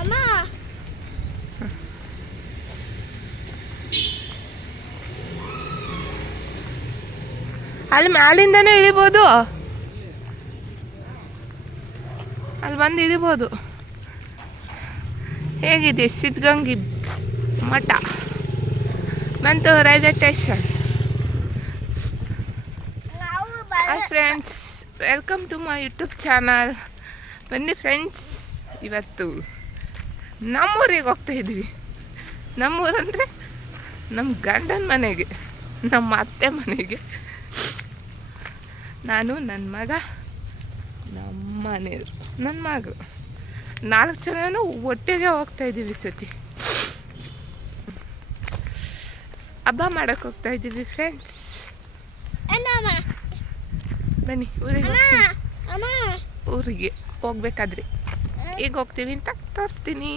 ಅಮ್ಮ. ಅಲ್ಲಿ ಮ್ಯಾಲಿಂದನೇ ಇಳಿಬೋದು. ಅಲ್ಲಿ ಬಂದು ಇಳಿಬೋದು. ಹೇಗಿದೆ ಸಿದ್ಧಗಂಗಿ ಮಠ? ಬಂತು railway station. Hi friends welcome to my YouTube channel ಬನ್ನಿ ಫ್ರೆಂಡ್ಸ್ ಇವತ್ತು ನಮ್ಮೂರಿಗೆ ಹೋಗ್ತಾ ಇದ್ವಿ. ನಮ್ಮೂರಂದರೆ ನಮ್ಮ ಗಂಡನ ಮನೆಗೆ ನಮ್ಮ ಅತ್ತೆ ಮನೆಗೆ. ನಾನು ನನ್ನ ಮಗ ನಮ್ಮ ಮನೆಯವರು ನನ್ನ ಮಗಳು. ನಾಲ್ಕು ಜನನೂ ಒಟ್ಟಿಗೆ ಹೋಗ್ತಾ ಇದ್ದೀವಿ ಸತಿ. ಹಬ್ಬ ಮಾಡಕ್ಕೆ ಹೋಗ್ತಾ ಇದ್ದೀವಿ ಫ್ರೆಂಡ್ಸ್ ಬನ್ನಿ ಊರಿಗೆ ಊರಿಗೆ ಹೋಗ್ಬೇಕಾದ್ರೆ. ಈಗ ಹೋಗ್ತೀವಿ ಅಂತ ತೋರಿಸ್ತೀನಿ.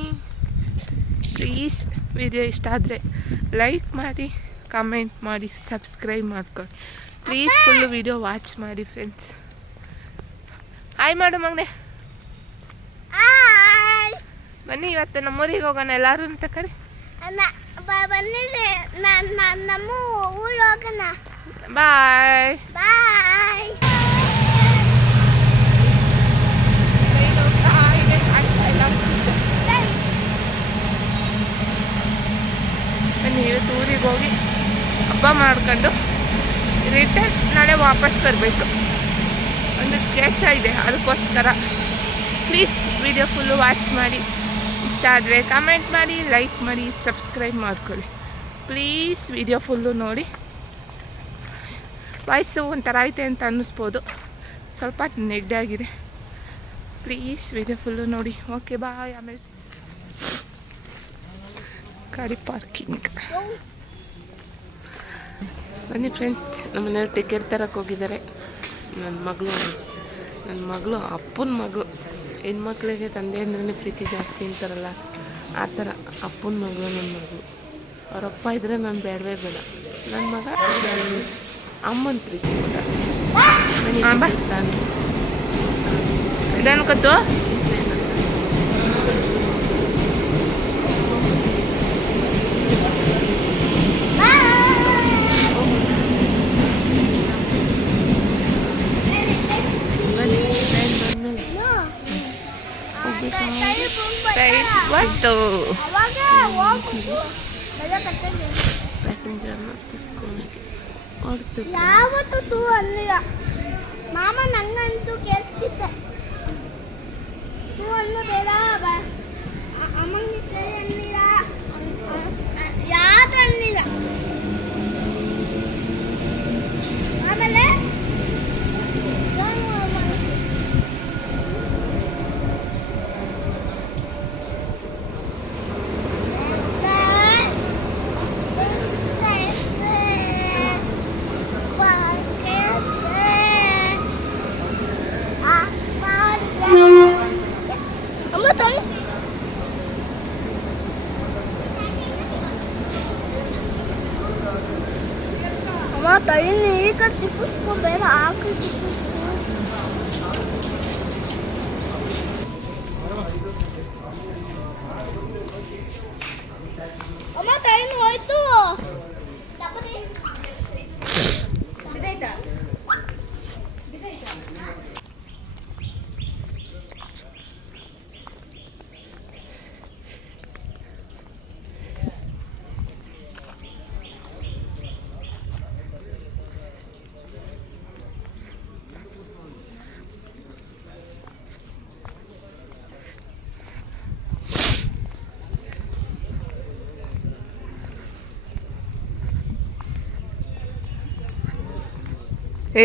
ಪ್ಲೀಸ್ ವಿಡಿಯೋ ಇಷ್ಟ ಆದರೆ ಲೈಕ್ ಮಾಡಿ ಕಮೆಂಟ್ ಮಾಡಿ ಸಬ್ಸ್ಕ್ರೈಬ್ ಮಾಡ್ಕೊಳ್ಳಿ. ಪ್ಲೀಸ್ ಫುಲ್ಲು ವಿಡಿಯೋ ವಾಚ್ ಮಾಡಿ ಫ್ರೆಂಡ್ಸ್ ಹಾಯ್ ಮಾಡು ಮಗನೆ ಬನ್ನಿ ಇವತ್ತು ನಮ್ಮೂರಿಗೆ ಹೋಗೋಣ. ಎಲ್ಲರೂ ಅಂತ ಕರಿ ಬಂದಿದೆ. ನಾನು ನಮ್ಮ ಊರಿಗೆ ಹೋಗೋಣ. ಬಾಯ್ ಬಾಯ್ ಇವತ್ತು ಊರಿಗೆ ಹೋಗಿ ಹಬ್ಬ ಮಾಡ್ಕೊಂಡು ರಿಟರ್ನ್ ನಾಳೆ ವಾಪಸ್ ಬರಬೇಕು. ಒಂದು ಕೆಲಸ ಇದೆ ಅದಕ್ಕೋಸ್ಕರ. ಪ್ಲೀಸ್ ವಿಡಿಯೋ ಫುಲ್ಲು ವಾಚ್ ಮಾಡಿ. ಇಷ್ಟ ಆದರೆ ಕಮೆಂಟ್ ಮಾಡಿ ಲೈಕ್ ಮಾಡಿ ಸಬ್ಸ್ಕ್ರೈಬ್ ಮಾಡ್ಕೊಳ್ಳಿ. ಪ್ಲೀಸ್ ವಿಡಿಯೋ ಫುಲ್ಲು ನೋಡಿ. ವಾಯ್ಸು ಒಂಥರ ಐತೆ ಅಂತ ಅನ್ನಿಸ್ಬೋದು. ಸ್ವಲ್ಪ ನೆಗ್ಡೆ ಆಗಿದೆ. ಪ್ಲೀಸ್ ವಿಡಿಯೋ ಫುಲ್ಲು ನೋಡಿ. ಓಕೆ ಬಾಯ್ ಆಮೇಲೆ ಗಾಡಿ ಪಾರ್ಕಿಂಗ್ ಬನ್ನಿ ಫ್ರೆಂಡ್ಸ್ ನಮ್ಮ ಮನೆಯವ್ರು ಟಿಕೆಟ್ ತರಕ್ಕೆ ಹೋಗಿದ್ದಾರೆ. ನನ್ನ ಮಗಳು ನನ್ನ ಮಗಳು, ಅಪ್ಪನ ಮಗಳು. ಹೆಣ್ಮಕ್ಳಿಗೆ ತಂದೆ ಅಂದ್ರೆ ಪ್ರೀತಿ ಜಾಸ್ತಿ ಅಂತಾರಲ್ಲ ಆ ಥರ ಅಪ್ಪನ ಮಗಳು ನನ್ನ ಮಗಳು. ಅವರಪ್ಪ ಇದ್ದರೆ ನಾನು ಬೇಡವೇ ಬೇಡ. ನನ್ನ ಮಗ ಅಮ್ಮನ ಪ್ರೀತಿ ಕೂಡ ನಾನು ಬನ್ನಿ ಪ್ಯಾಸೆಂಜರ್ ಪ್ಯಾಸೆಂಜರ್ನ ತಿಸ್ಕೊಳಕ್ಕೆ ಹೊರತು ಯಾವತ್ತೂ ತೂ ಅನ್ನಿಲ್ಲ ಮಾಮ ನಂಗಂತೂ ಕೇಳಿಸ್ತಿದ್ದೆ ತೂ ಅನ್ನು ಬೇಡ ಅಮ್ಮಂಗೆ ಕೈ ಅನ್ನಿಲ್ಲ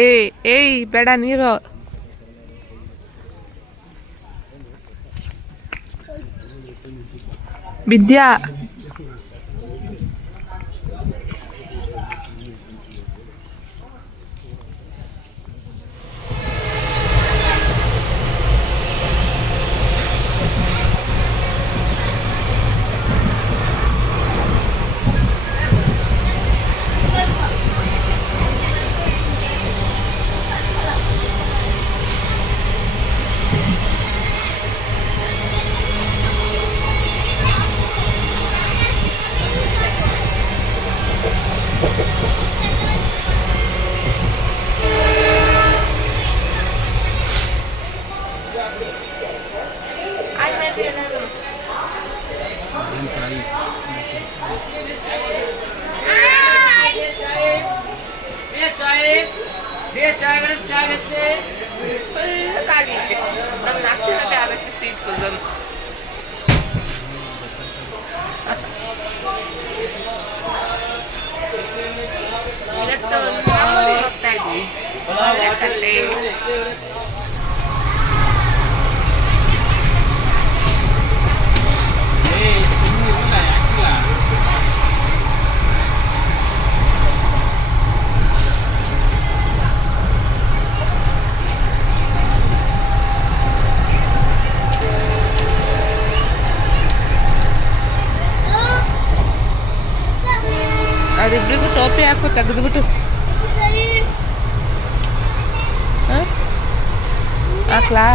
ಏಯ್ ಏಯ್ ಬೇಡ ನೀರು. ವಿದ್ಯಾ. miydi? Ben aksine davetlisiyim kızım. ಇವತ್ತು ನಮ್ಮ ಮನೆ ಹೋಗ್ತಾ ಇದ್ವಿ ಅವರೇ ಕಟ್ಟೆ తగ్గుదు తగ్గుదుబుట్టు అట్లా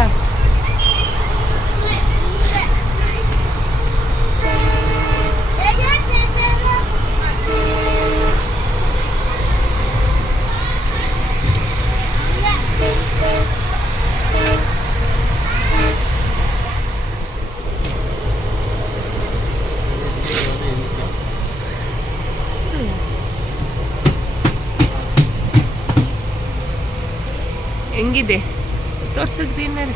ಇದೆ ತೋರ್ಸಿದ್ದೀನಿ ಮೇಲೆ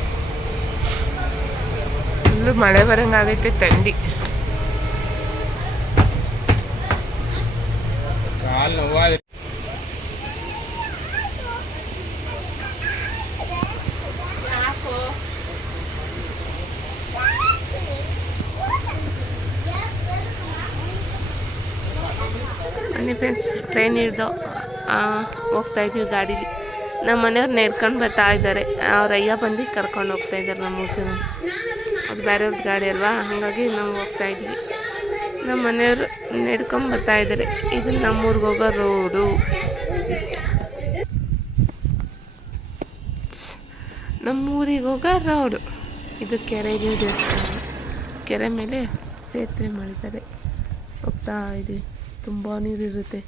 ಫುಲ್ಲು ಮಳೆ ಬರಂಗಾಗೈತೆ ತಂಡಿ ಥಂಡಿ ಫ್ರೆಂಡ್ಸ್ ಟ್ರೈನ್ ಹಿಡ್ದು ಹೋಗ್ತಾ ಇದ್ದೀವಿ ಗಾಡೀಲಿ ನಮ್ಮ ಮನೆಯವ್ರು ನೆಡ್ಕೊಂಡು ಬರ್ತಾ ಇದ್ದಾರೆ. ಅವ್ರ ಅಯ್ಯ ಬಂದು ಕರ್ಕೊಂಡು ಹೋಗ್ತಾ ಇದ್ದಾರೆ ನಮ್ಮ ಅದು ಬೇರೆಯವ್ರದ್ದು ಗಾಡಿ ಅಲ್ವಾ? ಹಾಗಾಗಿ ನಾವು ಹೋಗ್ತಾ ಇದ್ವಿ. ನಮ್ಮ ಮನೆಯವರು ನೆಡ್ಕೊಂಡು ಬರ್ತಾ ಇದ್ದಾರೆ. ಇದು ನಮ್ಮೂರಿಗೆ ಹೋಗೋ ರೋಡು. ನಮ್ಮೂರಿಗೆ ಹೋಗೋ ರೋಡು. ಇದು ಕೆರೆ ಇದೆ ದೇವಸ್ಥಾನ. ಕೆರೆ ಮೇಲೆ ಸೇತುವೆ ಮಾಡಿದ್ದಾರೆ. ಹೋಗ್ತಾ ಇದ್ವಿ. ತುಂಬ ನೀರಿರುತ್ತೆ.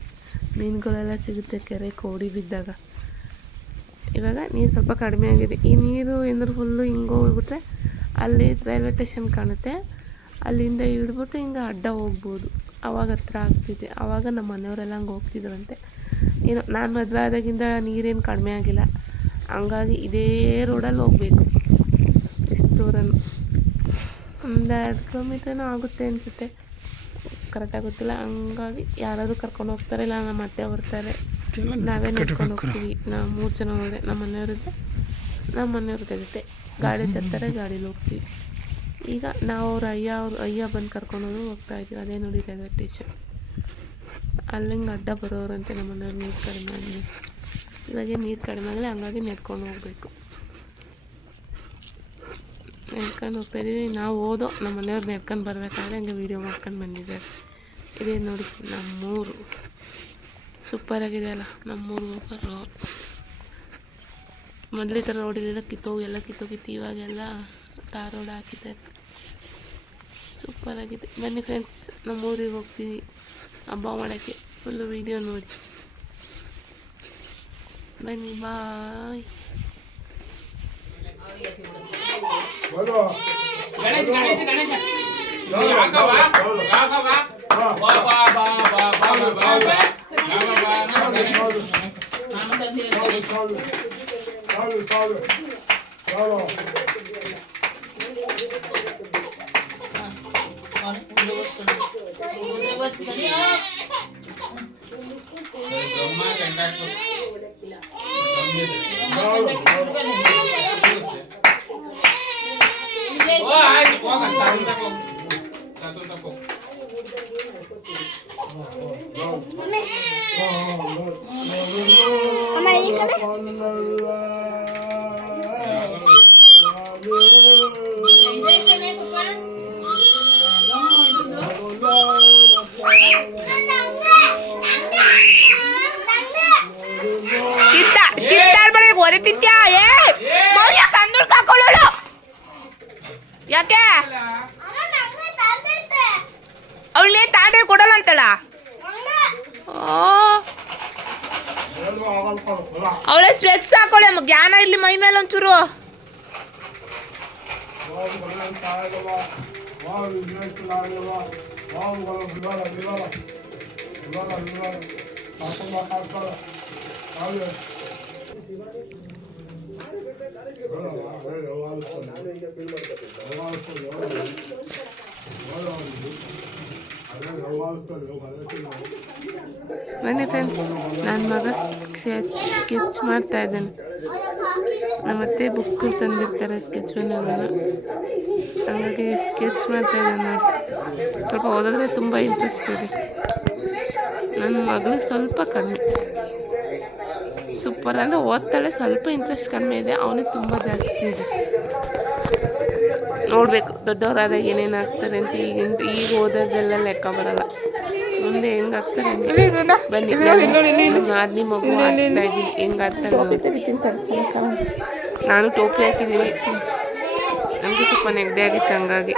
ಮೀನುಗಳೆಲ್ಲ ಸಿಗುತ್ತೆ ಕೆರೆ ಕೋಡಿ ಬಿದ್ದಾಗ. ಇವಾಗ ನೀರು ಸ್ವಲ್ಪ ಕಡಿಮೆ ಆಗಿದೆ. ಈ ನೀರು ಏನಾದ್ರು ಫುಲ್ಲು ಹಿಂಗೆ ಹೋಗ್ಬಿಟ್ರೆ ಅಲ್ಲಿ ರೈಲ್ವೆ ಸ್ಟೇಷನ್ ಕಾಣುತ್ತೆ. ಅಲ್ಲಿಂದ ಇಳಿದ್ಬಿಟ್ಟು ಹಿಂಗೆ ಅಡ್ಡ ಹೋಗ್ಬೋದು. ಅವಾಗ ಹತ್ರ ಆಗ್ತಿದೆ. ಆವಾಗ ನಮ್ಮ ಮನೆಯವರೆಲ್ಲ ಹಂಗೆ ಹೋಗ್ತಿದ್ರಂತೆ. ಏನೋ ನಾನು ಮದುವೆ ಆದಾಗಿಂದ ನೀರೇನು ಕಡಿಮೆ ಆಗಿಲ್ಲ. ಹಂಗಾಗಿ ಇದೇ ರೋಡಲ್ಲಿ ಹೋಗ್ಬೇಕು. ಎಷ್ಟು ದೂರನೂ. ಒಂದು ಎರಡು ಕಿಲೋಮೀಟ್ರನೂ ಆಗುತ್ತೆ ಅನಿಸುತ್ತೆ. ಕರೆಕ್ಟಾಗಿ ಗೊತ್ತಿಲ್ಲ. ಹಂಗಾಗಿ ಯಾರಾದರೂ ಕರ್ಕೊಂಡು ಹೋಗ್ತಾರೆ ಇಲ್ಲ, ನಮ್ಮ ಅತ್ತೆ ಬರ್ತಾರೆ. ನಾವೇ ನಡ್ಕೊಂಡು ಹೋಗ್ತೀವಿ. ನಾವು ಮೂರು ಜನ ಹೋದೆ ನಮ್ಮ ಮನೆಯವ್ರದ್ದು ನಮ್ಮ ಮನೆಯವ್ರ ಜೊತೆ ಗಾಡಿ ತರ್ತಾರೆ ಗಾಡೀಲಿ ಹೋಗ್ತೀವಿ. ಈಗ ನಾವು ಅವ್ರ ಅಯ್ಯ ಅವ್ರ ಅಯ್ಯ ಬಂದು ಕರ್ಕೊಂಡು ಹೋದ್ರು ಹೋಗ್ತಾ ಇದ್ದೀವಿ. ಅದೇ ನೋಡಿ ಅದೇ ಟೀಚರ್ ಅಲ್ಲಿಂಗೆ ಅಡ್ಡ ಬರೋರಂತೆ ನಮ್ಮ ಮನೆಯವ್ರು ನೀರು ಕಡಿಮೆ ಆಗಲಿ ಇವಾಗ ನೀರು ಕಡಿಮೆ ಆಗಲಿ ಹಂಗಾಗಿ ನೆಡ್ಕೊಂಡು ಹೋಗ್ಬೇಕು. ನೆಡ್ಕೊಂಡು ಹೋಗ್ತಾ ಇದ್ದೀವಿ. ನಾವು ಓದೋ ನಮ್ಮ ಮನೆಯವ್ರು ನೆಡ್ಕೊಂಡು ಬರಬೇಕಾದ್ರೆ ಹಂಗೆ ವೀಡಿಯೋ ಮಾಡ್ಕೊಂಡು ಬಂದಿದ್ದಾರೆ. ಇದೇ ನೋಡಿ ನಮ್ಮೂರು. ಸೂಪರ್ ಆಗಿದೆ ಅಲ್ಲ ನಮ್ಮೂರು ಹೋಗೋ ರೋಡ್ ಮೊದಲೇ ಥರ ರೋಡಿಲೆಲ್ಲ ಕಿತ್ತೋಗಿ ಎಲ್ಲ ಕಿತ್ತೋಗಿತ್ತು ಇವಾಗೆಲ್ಲ ಟಾರ್ ರೋಡ್ ಹಾಕಿದ್ದಾರೆ. ಸೂಪರ್ ಆಗಿದೆ. ಬನ್ನಿ ಫ್ರೆಂಡ್ಸ್ ನಮ್ಮೂರಿಗೆ ಹೋಗ್ತೀನಿ. ಹಬ್ಬ ಮಾಡೋಕ್ಕೆ. ಫುಲ್ಲು ವೀಡಿಯೋ ನೋಡಿ. ಬನ್ನಿ ಬಾಯ್ Ganesha Oh, I just want to come back home. हमारी का कोलोलो। या क्या? ಅವಳನ್ನೇ ತಾಂಡ್ರೆ ಕೊಡಲ್ಲ ಅಂತಳ? ಅವಳೆ ಸ್ಪೆಕ್ಸ್ ಹಾಕೊಳ್ಳೆ ಜ್ಞಾನ ಇರ್ಲಿ ಮೈ ಮೇಲೆ ಒಂಚೂರು. ಬನ್ನಿ ಫ್ರೆಂಡ್ಸ್ ನನ್ನ ಮಗ ಸ್ಕೆಚ್ ಮಾಡ್ತಾ ಇದ್ದಾನೆ ನಮ್ಮತ್ತೆ ಬುಕ್ ತಂದಿರ್ತಾರೆ ಸ್ಕೆಚ್ ಅನ್ನೋದನ್ನು ಹಾಗಾಗಿ ಸ್ಕೆಚ್ ಮಾಡ್ತಾ ಸ್ವಲ್ಪ ಓದಿದ್ರೆ ತುಂಬ ಇಂಟ್ರೆಸ್ಟ್ ಇದೆ ನನ್ನ ಮಗಳಿಗೆ ಸ್ವಲ್ಪ ಕಡಿಮೆ ಸೂಪರ್ ಅಂದರೆ ಓದ್ತಾಳೆ ಸ್ವಲ್ಪ ಇಂಟ್ರೆಸ್ಟ್ ಕಡಿಮೆ ಇದೆ ಅವನಿಗೆ ತುಂಬ ಜಾಸ್ತಿ ಇದೆ ನೋಡಬೇಕು ದೊಡ್ಡವರಾದಾಗ ಏನೇನು ಆಗ್ತಾರೆ ಅಂತ ಈಗ ಈಗ ಓದೋದೆಲ್ಲ ಲೆಕ್ಕ ಬರಲ್ಲ. ಮುಂದೆ ಹೆಂಗೆ ಆಗ್ತಾರೆ. ಬನ್ನಿ ನಾದ್ನಿ ಮಗು ಆಡ್ತಾ ಇದ್ದೀನಿ. ಹೆಂಗ್ ಆಡ್ತಾಳೆ ನೋಡಿ. ನಾನು ಟೋಪಿ ಹಾಕಿದ್ದೀನಿ. ನನಗೂ ಸ್ವಲ್ಪ ನೆಗಡಿ ಆಗಿತ್ತು ಹಂಗಾಗಿ.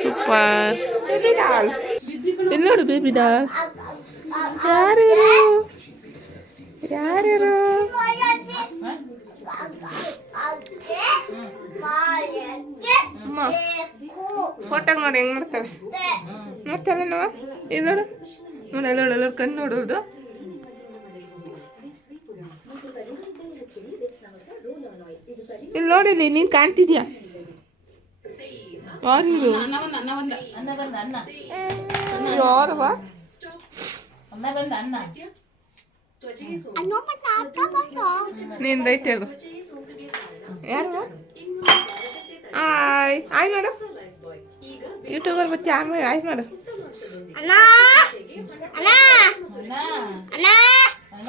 ಸೂಪರ್ ನೋಡು ಬೇಬಿ ಡಾಲ್ ಯಾರು ಯಾರ್ಯಾರು? ಫೋಟೋಗೆ ನೋಡಿ ಹೆಂಗ್ ಮಾಡ್ತಾಳೆ ನೋಡ್ತಾಳೆ ನಾವು ಇಲ್ಲಿ ನೋಡು. ನೋಡಿ ಎಲ್ಲ ಕಣ್ಣು ನೋಡೋದು ಇಲ್ಲಿ ನೋಡಿಲ್ಲಿ ನೀನ್ ಕಾಣ್ತಿದ್ಯಾ? ನೀನ್ ಬೈತೇಳು ಯಾರು ಆಯ್ ಆಯ್ ಮಾಡು ಯೂಟ್ಯೂಬರ್ ಬತ್ತಿ ಆಮೇಲೆ ಆಯ್ತು ಆಯ್ ಮಾಡು. ಅಣ್ಣ ಅಣ್ಣ ಅಣ್ಣ ಅಣ್ಣ.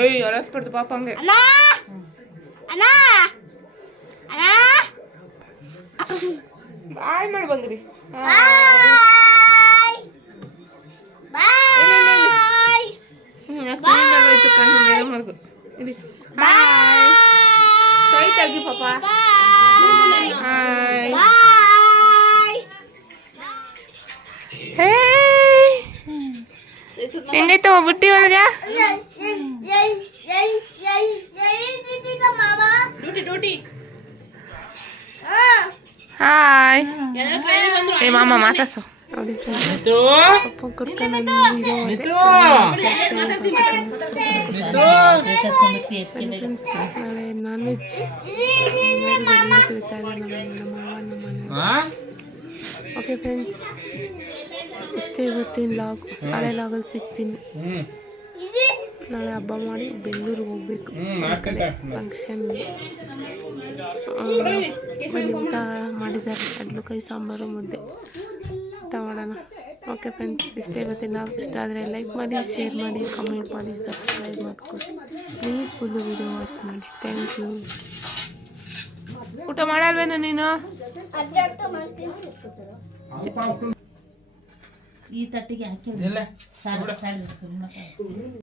ಏಯ್ ಅರಸ್ಬಿಡ್ತು ಪಾಪ ಹಂಗೆ. ಅಣ್ಣ ಅಣ್ಣ ಅಣ್ಣ. ಆಯ್ ಮಾಡಿ ಬಂದ್ರಿ ಬಾಯ್. ಬಾಯ್. ಕಣ್ಣು ಮೇಲೆ ಇಲ್ಲಿ. ಏ ಮಾಮ ಮಾತಾಡ್ಸು ನಾನ್ ವೆಜ್ ಸಿಗ್ತಾ ಇದೆ ನಮ್ಮ ಓಕೆ ಫ್ರೆಂಡ್ಸ್ ಇಷ್ಟೇ ಇವತ್ತಿನ ಲಾಗ್ ಹಳೆ ಲಾಗಲ್ಲಿ ಸಿಗ್ತೀನಿ ನಾಳೆ ಹಬ್ಬ ಮಾಡಿ ಬೆಂಗಳೂರಿಗೆ ಹೋಗ್ಬೇಕು. ಫಂಕ್ಷನ್. ಊಟ ಮಾಡಿದ್ದಾರೆ. ಕಡಲೆಕಾಯಿ ಸಾಂಬಾರು ಮುದ್ದೆ. ಊಟ ಮಾಡೋಣ. ಓಕೆ ಫ್ರೆಂಡ್ಸ್ ಇಷ್ಟೇ ಇವತ್ತಿನ ನಾವು ಇಷ್ಟ ಆದರೆ ಲೈಕ್ ಮಾಡಿ ಶೇರ್ ಮಾಡಿ ಕಮೆಂಟ್ ಮಾಡಿ ಸಬ್ಸ್ಕ್ರೈಬ್ ಮಾಡ್ಕೊಡಿ ಪ್ಲೀಸ್ ಫುಲ್ಲು ವಿಡಿಯೋ ವಾಚ್ ಮಾಡಿ. ಥ್ಯಾಂಕ್ ಯು ಊಟ ಮಾಡಲ್ವೇನೋ ನೀನು? ಈ ತಟ್ಟಿಗೆ ಹಾಕಿ ಇಲ್ಲ. ಸಾರು ಸಾರು.